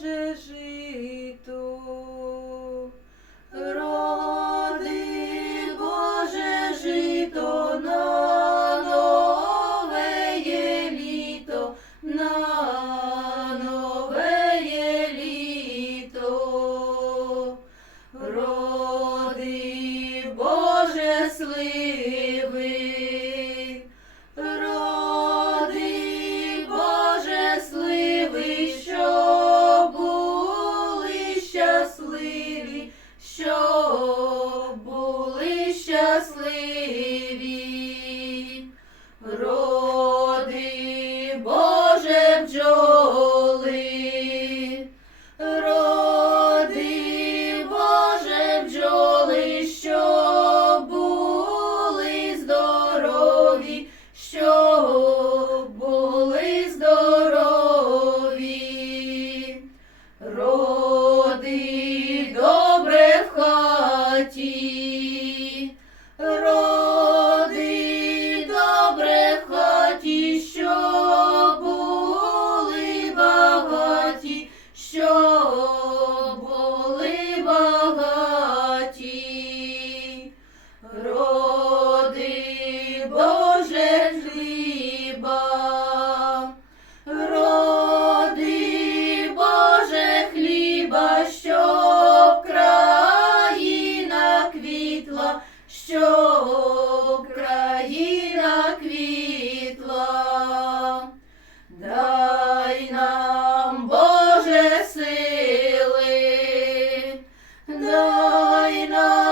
Боже жито. Роди, Боже жито на нове є літо, на нове є літо. Роди, Боже сливи, Роди добре в хаті, світла, що Україна квітла, дай нам Боже сили, дай нам.